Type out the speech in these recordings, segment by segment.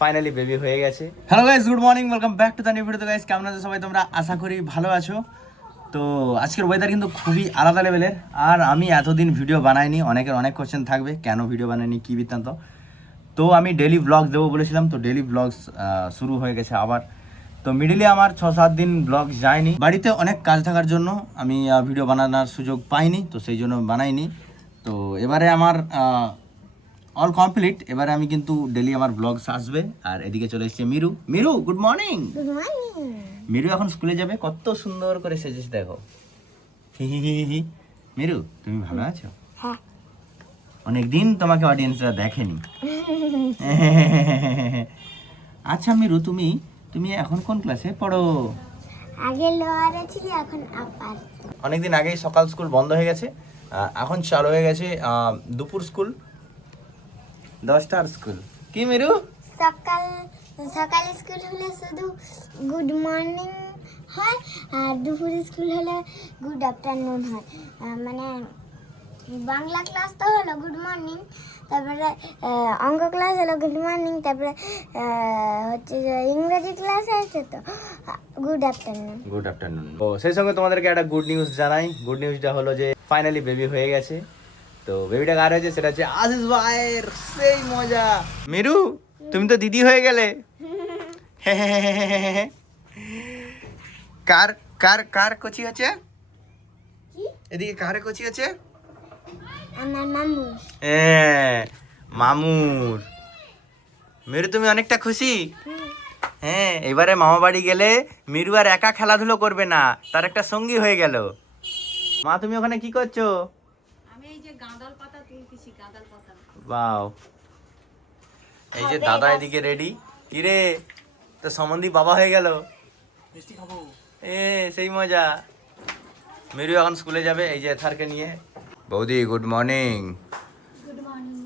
Finally baby হয়ে গেছে। Hello guys, good morning, welcome back to the new video. তো guys কেমন আছো সবাই? তোমরা আশা করি ভালো আছো। তো আজকের ওয়েদার কিন্তু খুবই আলাদা লেভেলের। আর আমি এতদিন ভিডিও বানাইনি, অনেকের অনেক কোশ্চেন থাকবে কেন ভিডিও বানাইনি, কী বৃত্তান্ত। তো আমি ডেলি ব্লগস দেবো বলেছিলাম, তো ডেলি ব্লগস শুরু হয়ে গেছে আবার। তো মিডিলে আমার 6-7 দিন ব্লগস যায়নি, বাড়িতে অনেক কাজ থাকার জন্য আমি ভিডিও বানানোর সুযোগ পাইনি, তো সেই জন্য বানাইনি। তো এবারে আমার অল কমপ্লিট। এবারে আমি কিন্তু ডেলি আমার ব্লগস আসবে। আর এদিকে চলে এসেছে Miru. Miru, good morning. Good morning. Miru এখন স্কুলে যাবে, কত সুন্দর করে সেজেছে দেখো। হি হি হি হি। মিরু, তুমি ভালো আছো? হ্যাঁ। অনেকদিন তোমাকে অডিয়েন্সরা দেখেনি। আচ্ছা মিরু, তুমি তুমি এখন কোন ক্লাসে পড়ো? আগে লোয়ারে ছিল, এখন আপার। অনেকদিন আগেই সকাল স্কুল বন্ধ হয়ে গেছে, এখন চালু হয়ে গেছে দুপুর স্কুল, 10টার স্কুল। কি মিরু? সকাল সকাল স্কুল হলে শুধু গুড মর্নিং হয়, আর দুপুর স্কুল হলে গুড আফটারনুন হয়। মানে বাংলা ক্লাস তো হলো গুড মর্নিং, তারপরে অঙ্ক ক্লাস হলো গুড মর্নিং, তারপরে হচ্ছে যে ইংরেজি ক্লাস আছে তো গুড আফটারনুন। Good afternoon. তো সেই সঙ্গে তোমাদেরকে একটা গুড নিউজ জানাই। গুড নিউজটা হলো যে ফাইনালি বেবি হয়ে গেছে। তো বেবিটা কার হয়েছে সেটা হচ্ছে আশিস ভাইয়ের। সেই মজা। মিরু, তুমি তো দিদি হয়ে গেলে। কার কার কার কচি হচ্ছে? এদিকে কারে কচি হচ্ছে? আমার মামু। মামুর। মিরু, তুমি অনেকটা খুশি? হ্যাঁ, এবারে মামা বাড়ি গেলে মিরু আর একা খেলাধুলো করবে না, তার একটা সঙ্গী হয়ে গেল। মা, তুমি ওখানে কি করছো? আমি এই যে গাঁদাল পাতা তুলতেছি, গাঁদাল পাতা। বাও। এই যে দাদা এদিকে রেডি। কি রে, তো সম্বন্ধী বাবা হয়ে গেল। মিষ্টি খাবো। সেই মজা। মিরু এখন স্কুলে যাবে এই যে এথারকে নিয়ে। বৌদি, গুড মর্নিং। Good morning.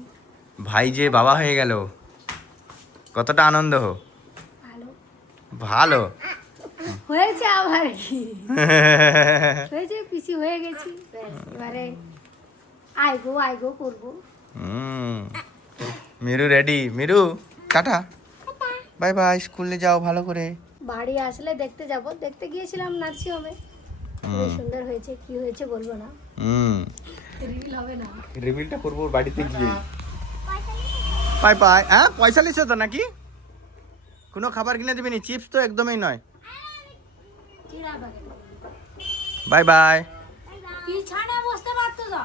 ভাই যে বাবা হয়ে গেল, কতটা আনন্দ? ভালো ভালো। হয়েছে আবার কি হয়েছে, পিসি হয়ে গেছি, ব্যাস এবারে আইগো করবো। মিরু রেডি। মিরু, টাটা, বাই বাই, স্কুলে যাও ভালো করে। বাড়ি আসলে দেখতে যাব, দেখতে গিয়েছিলাম নার্সিং হোমে। খুবই সুন্দর হয়েছে, কি হয়েছে বলবো না, রিভিল হবে না। রিভিলটা করবো বাড়িতে গিয়ে। Bye bye. হ্যাঁ, পয়সা লিছো তো নাকি? কোনো খাবার কিনে দিবি নি? চিপস তো একদমই নয়। Bye bye. পিছনে বসতে পারতো না।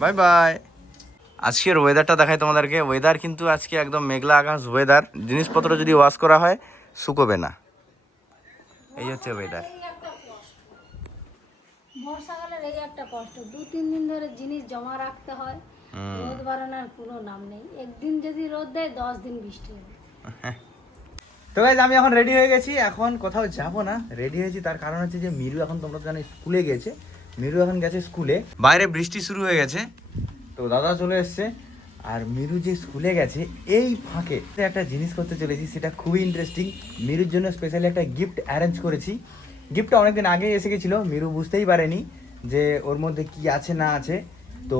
Bye bye. আজকের ওয়েদারটা দেখাই তোমাদেরকে। ওয়েদার কিন্তু আজকে একদম মেঘলা আকাশ ওয়েদার। জিনিসপত্র যদি ওয়াশ করা হয় শুকোবে না, এই হচ্ছে ওয়েদার। বর্ষাকালের এই একটা কষ্ট, 2-3 দিন ধরে জিনিস জমা রাখতে হয়, রোদ বাড়ানোর কোনো নাম নেই। একদিন যদি রোদ দেয়, 10 দিন বৃষ্টি হবে। তো গাইজ, আমি এখন রেডি হয়ে গেছি, এখন কোথাও যাব না। রেডি হয়েছি তার কারণ হচ্ছে যে মিরু এখন, তোমরা তো জানো, স্কুলে গেছে। মিরু এখন গেছে স্কুলে। বাইরে বৃষ্টি শুরু হয়ে গেছে, তো দাদা চলে এসছে। আর মিরু যে স্কুলে গেছে, এই ফাঁকে একটা জিনিস করতে চলেছি, সেটা খুবই ইন্টারেস্টিং। মিরুর জন্য স্পেশালি একটা গিফট অ্যারেঞ্জ করেছি। গিফটটা অনেকদিন আগেই এসে গেছিলো, মিরু বুঝতেই পারেনি যে ওর মধ্যে কি আছে না আছে। তো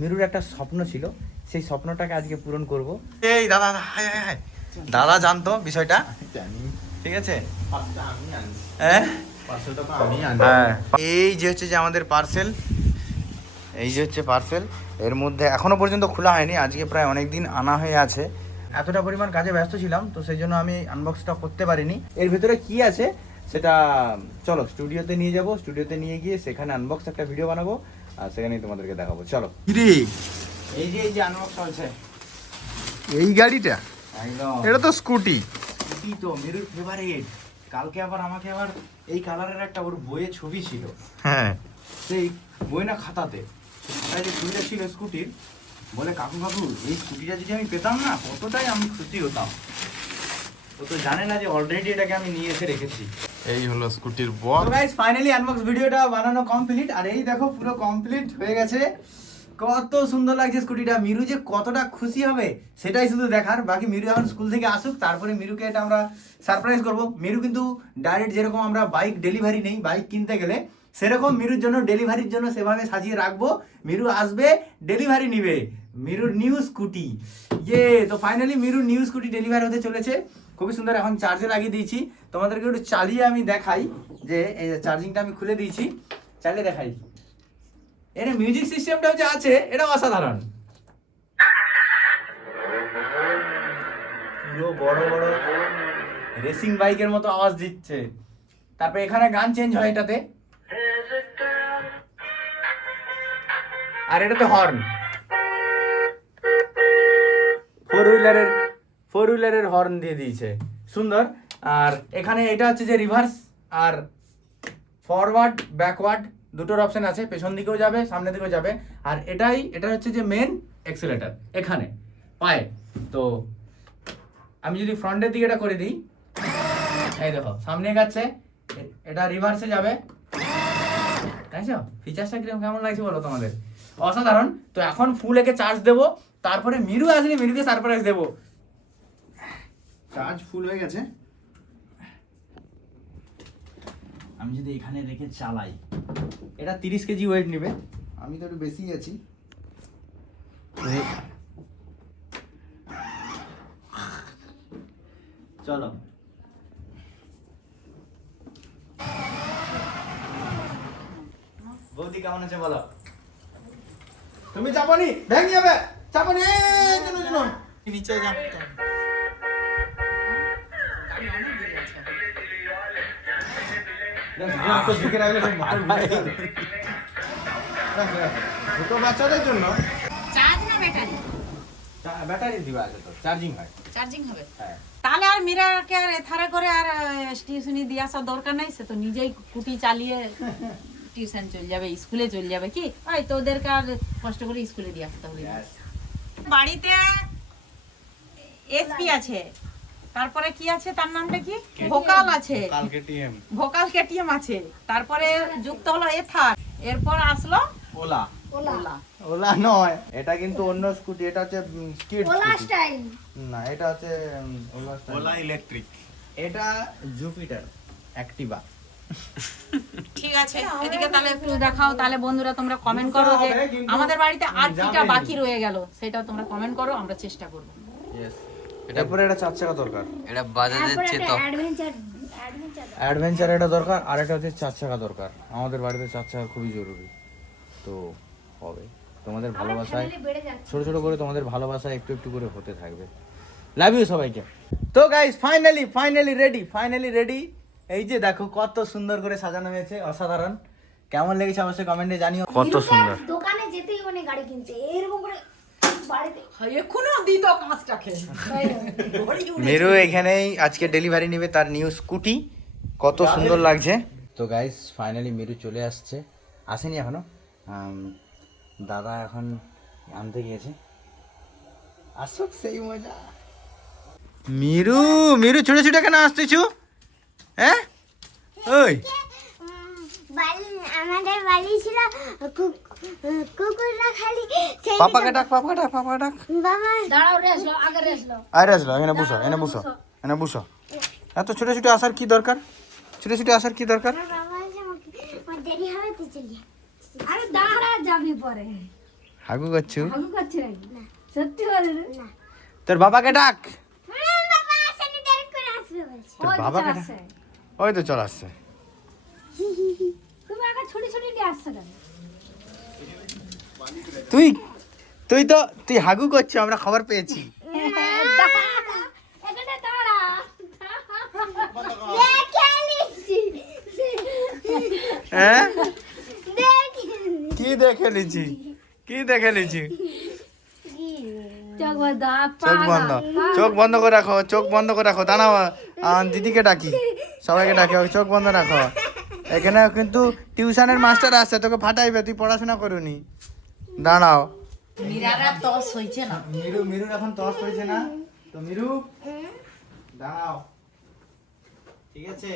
মিরুর একটা স্বপ্ন ছিল, সেই স্বপ্নটাকে আজকে পূরণ করব। এই দাদা, হাই হাই হাই। দাদা জানতো বিষয়টা, ঠিক আছে? হ্যাঁ, এই যে হচ্ছে যে আমাদের পার্সেল, এই যে হচ্ছে পার্সেল। এর মধ্যে এখনো পর্যন্ত খোলা হয়নি, আজকে প্রায় অনেক দিন আনা হয়ে আছে। এতটা পরিমাণ কাজে ব্যস্ত ছিলাম, তো সেই জন্য আমি আনবক্সটা করতে পারিনি। এর ভিতরে কি আছে সেটা চলো স্টুডিওতে নিয়ে যাব। স্টুডিওতে নিয়ে গিয়ে সেখানে আনবক্স একটা ভিডিও বানাবো, আর সেখানেই তোমাদেরকে দেখাবো। চলো। এই যে আনবক্স হয়েছে, এই গাড়িটা, একদম এটা তো স্কুটি। স্কুটি তো মিরুর ফেভারিট। কালকে আবার আমাকে আবার এই কালারের একটা ওর বইয়ে ছবি ছিল, হ্যাঁ, সেই বই না খাতাতে, খাতায় যে ছবিটা ছিল স্কুটির, বলে কাকু কাকু এই স্কুটিটা যদি আমি পেতাম না, কতটাই আমি খুশি হতাম। ও তো জানে না যে অলরেডি এটাকে আমি নিয়ে এসে রেখেছি। এই হলো স্কুটির তো বক্স। গাইস, ফাইনালি আনবক্স ভিডিওটা বানানো কমপ্লিট। আর এই দেখো পুরো কমপ্লিট হয়ে গেছে। কত সুন্দর লাগছে স্কুটিটা। মিরু যে কতটা খুশি হবে সেটাই শুধু দেখার বাকি। মিরু এখন স্কুল থেকে আসুক, তারপরে মিরুকে এটা আমরা সারপ্রাইজ করব। মিরু কিন্তু ডাইরেক্ট, যেরকম আমরা বাইক ডেলিভারি নেই, বাইক কিনতে গেলে সেরকম মিরুর জন্য ডেলিভারির জন্য সেভাবে সাজিয়ে রাখবো। মিরু আসবে, ডেলিভারি নিবে, মিরুর নিউ স্কুটি। তো ফাইনালি মিরুর নিউ স্কুটি ডেলিভারি হতে চলেছে। খুবই সুন্দর, এখন চার্জে লাগিয়ে দিয়েছি। তোমাদেরকে একটু চালিয়ে আমি দেখাই যে এই চার্জিংটা আমি খুলে দিয়েছি, চালিয়ে দেখাই। এর মিউজিক সিস্টেমটাও যে আছে এটা অসাধারণ, পুরো বড় বড় রেসিং বাইকের মতো আওয়াজ দিচ্ছে। তারপরে এখানে গান চেঞ্জ হয় এটাতে, আর এটাতে হর্ন, ফোর হুইলারের হর্ন দিয়ে দিয়েছে, সুন্দর। আর এখানে এটা হচ্ছে যে রিভার্স আর ফরওয়ার্ড ব্যাকওয়ার্ড দুটোর অপশন আছে, পেছন দিকেও যাবে সামনে দিকেও যাবে। আর এটা হচ্ছে যে মেন অ্যাক্সিলারেটর এখানে পায়ে। তো আমি যদি ফ্রন্টের দিকে এটা করে দিই, এই দেখো সামনে গেছে, এটা রিভার্সে যাবে। তাইছো ফিচার্সটা কিরকম কেমন লাগছে বলো তোমাদের? অসাধারণ। তো এখন ফুল একে চার্জ দেবো, তারপরে মিরু আসলে মিরুকে সারপ্রাইজ দেবো। চার্জ ফুল হয়ে গেছে, আমি যদি এখানে রেখে চালাই, এটা 30 কেজি ওয়েট নেবে, আমি তো একটু বেশি আছি। চলো বৌদি কেমন আছে বলো? তুমি চাপনি ভেঙে যাবে, চাপনি নিচে যাচ্ছে। ছোট বাচ্চাদের জন্য চার্জ না ব্যাটারি? ব্যাটারি দিবা আছে তো, চার্জিং হয়। চার্জিং হবে? হ্যাঁ। তাহলে আর মীরাকে আর এথারে করে আর টিউশনি দিয়ে আসার দরকার নাই, সে তো নিজেই কুটি চালিয়ে টিউশন চলে যাবে, স্কুলে চলে যাবে। কি ওই তোদেরকে আর কষ্ট করে স্কুলে দিয়ে আসতে হবে? বাড়িতে এসপি আছে, তারপরে কি আছে তার নামটা কি, ভোকাল আছে, ভোকাল কেটিএম আছে, তারপরে যুক্ত হলো এথার, এরপর আসলো ওলা। ওলা। ওলা নয়, এটা কিন্তু অন্য স্কুটি, এটা হচ্ছে স্কিড ওলা স্কুটি। স্টাইল না, এটা হচ্ছে ওলা ইলেকট্রিক, এটা জুপিটার অ্যাক্টিভা। ঠিক আছে, এদিকে তাহলে একটু দেখাও। তাহলে বন্ধুরা তোমরা কমেন্ট করো যে আমাদের বাড়িতে আর কিটা বাকি রয়ে গেল, সেটাও তোমরা কমেন্ট করো, আমরা চেষ্টা করব। তারপরে এটা 4 চাকা দরকার, এটা বাজাজের চেতক। অ্যাডভেঞ্চার এটা দরকার, আর এটা হচ্ছে 4 চাকা দরকার। আমাদের বাড়িতে 4 চাকা খুবই জরুরি। তো হবে তোমাদের ভালোবাসায়, ছোট ছোট করে তোমাদের ভালোবাসা একটু একটু করে হতে থাকবে। লাভ ইউ সবাইকে। তো গাইস ফাইনালি রেডি। এই যে দেখো কত সুন্দর করে সাজানো হয়েছে, অসাধারণ। কেমন লেগেছে অবশ্যই কমেন্টে জানিও। কত সুন্দর, দোকানে যেতেই মানে গাড়ি কিনতে, এরকম করে বাড়িতে এখনো দিত কাজটাকে। মেরু এখানেই আজকে ডেলিভারি নেবে তার নিউ স্কুটি, কত সুন্দর লাগছে। তো গাইস ফাইনালি মেরু চলে আসছে, আসেনি এখনো, দাদা এখন আনতে গিয়েছে, আসুক সেই মজা। মিরু ছোট ছোট কেন আসতেছো? হ্যাঁ ওই আমাদের বাড়ি ছিল কুকুররা খালি পাপাকে ডাক বাবা দাঁড়াও, রেসলো আগে রেসলো। আরে আসলো, এখানে বসো। এত ছোট ছোট আসার কি দরকার? বাবা আছে, আমার দেরি হবে তো চলি। আরে দাঁড়া, যাবি পরে। হাগু করছু? হাগু করছে নাকি? সত্যি বলে না তোর বাবাকে ডাক। বাবা আসেনি, দেরি করে আসবে বলছে। তোর বাবাকে ডাক। ওই তো চলে আসছে। তুমি আগে ছুটি ছুটি দিয়ে আসছো কেন? তুই হাগু করছিস, আমরা খবর পেয়েছি। এখানে দাঁড়া। দেখে নিচ্ছি। হ্যাঁ দেখে নিচ্ছি। কি দেখে নিছি? চোখ বন্ধ, চোখ বন্ধ করে রাখো। দাঁড়াও, দিদিকে ডাকি, সবাইকে ডাকি, চোখ বন্ধ রাখো। এখানে কিন্তু টিউশনের মাস্টার আসছে, তোকে ফাটাইবে, তুই পড়াশোনা করুনি। দাঁড়াও, মীরারা তস হইছে না। মিরুর এখন তস হয়েছে না, তো মিরু দাঁড়াও, ঠিক আছে?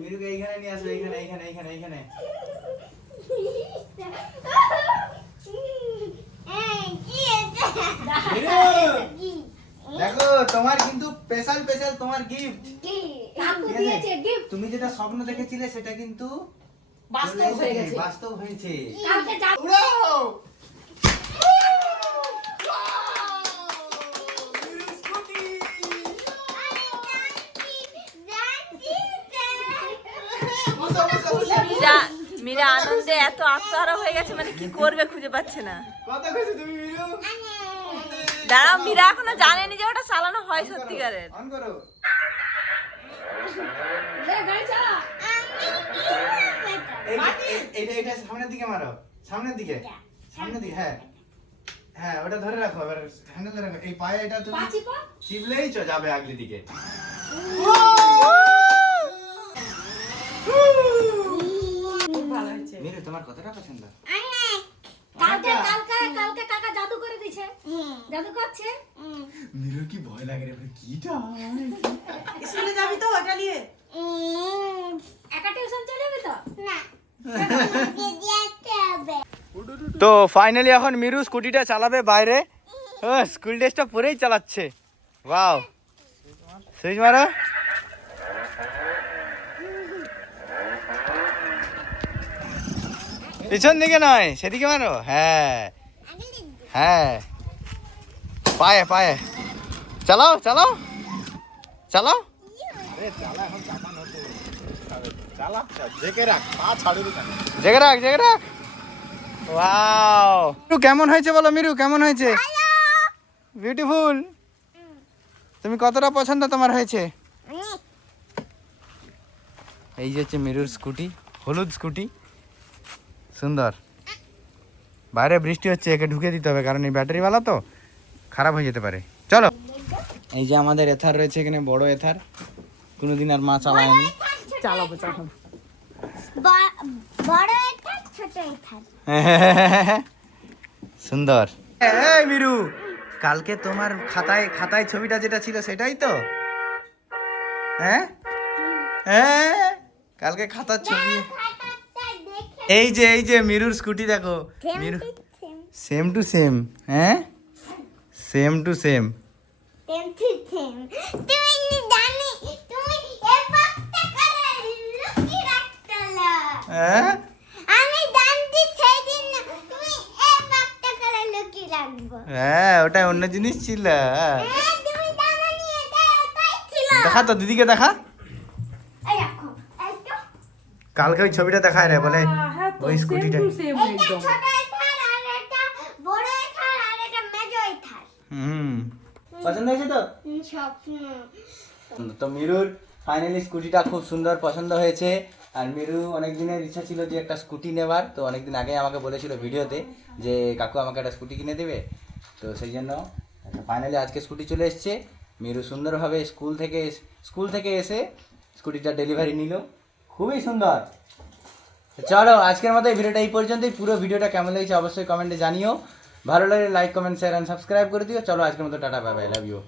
মিরুকে এইখানে নিয়ে আসো, এইখানে। এই কি এটা? মিরু, কি? দেখো তোমার কিন্তু স্পেশাল তোমার গিফট। কি? কাকু ঠিক আছে? দিয়েছে গিফট। তুমি যেটা স্বপ্ন দেখেছিলে সেটা কিন্তু বাস্তব হয়ে গেছে। বাস্তব হয়েছে। কালকে জাদু মীরা আনন্দে এত আত্মহারা হয়ে গেছে, মানে কি করবে খুঁজে পাচ্ছে না। কত খুশি তুমি মিরু? দাঁড়াও, মীরা এখনো জানেনি যে ওটা চালানো হয় সত্যিকারের। অন করো। লে গাড়ি চালা। এটা সামনের দিকে মারো, সামনের দিকে, সামনের দিকে। হ্যাঁ হ্যাঁ, ওটা ধরে রাখো, এবার হ্যান্ডেল ধরে রাখো। এই পায়ে এটা তুমি পাচি পা। চিপলেই যাবে আগলি দিকে। খুব ভালো হয়েছে। মিরু, তোমার কতটা পছন্দ? কালকে কাকা জাদু করে দিয়েছে। জাদু করছে। মিরুর কি ভয় লাগে রে, কিটা? স্কুলে যাবি তো ওটা নিয়ে? একা টিউশন চলে যাবি তো? তো ফাইনালি এখন মিরু স্কুটিটা চালাবে বাইরে। স্কুল ড্রেসটা পরেই চালাচ্ছে। ওয়াও, সুইচ মারো। পিছন দিকে নয়, সেদিকে মারো। হ্যাঁ হ্যাঁ, পায়ে পায়ে চালাও চালাও চালাও। জেগে রাখ, জেগে রাখ। ওয়াও, মিরু কেমন হয়েছে বলো? মিরু কেমন হয়েছে? বিউটিফুল। তুমি কতটা পছন্দ তোমার হয়েছে? এই যে হচ্ছে মিরুর স্কুটি, হলুদ স্কুটি, সুন্দর। বাইরে বৃষ্টি হচ্ছে, একে ঢুকে দিতে হবে, কারণ এই ব্যাটারিওয়ালা তো খারাপ হয়ে যেতে পারে। চলো, এই যে আমাদের এথার রয়েছে এখানে, বড় এথার, কোনোদিন আর মা চালায়নি। চালাবো চালাবো। বড় একটা ছোট একটা সুন্দর। এই মিরু, কালকে তোমার খাতায় ছবিটা যেটা ছিল সেটাই তো? হ্যাঁ হ্যাঁ, কালকে খাতার ছবি। এই যে মিরুর স্কুটি দেখো। মিরু সেম টু সেম। হ্যাঁ, সেম টু সেম। তুমি জানি তুমি এবারটা করে লুকি রাখতলা। হ্যাঁ, আমি জানতি সেদিন তুমি এবারটা করে লুকি রাখবো। হ্যাঁ, ওটা অন্য জিনিস ছিল। তুমি জানি এটা তাই ছিল। দেখা তো, দিদিকে দেখা। এই দেখো, এই তো কালকে ওই ছবিটা দেখায় রে, বলে ওই স্কুটিটা। এটা ছোট থার আর এটা বড় থার আর এটা মেজো থার। পছন্দ হয়েছে তো? স্বপ্ন। তো মিরুর ফাইনালি স্কুটিটা খুব সুন্দর পছন্দ হয়েছে। আর মিরু অনেক দিনের ইচ্ছা ছিল যে একটা স্কুটি নেবার, তো অনেকদিন আগে আমাকে বলেছিল ভিডিওতে যে কাকু আমাকে একটা স্কুটি কিনে দেবে। তো সেই জন্য ফাইনালি আজকে স্কুটি চলে এসছে। মিরু সুন্দরভাবে স্কুল থেকে এসে স্কুটিটা ডেলিভারি নিল, খুবই সুন্দর। তো চলো, আজকের মতো এই ভিডিওটা এই পর্যন্তই। পুরো ভিডিওটা কেমন লেগেছে অবশ্যই কমেন্টে জানিও। ভালো লাগলে like, comment, share and subscribe করে দিও। চলো, আজকের মতো tata, bye bye, love you.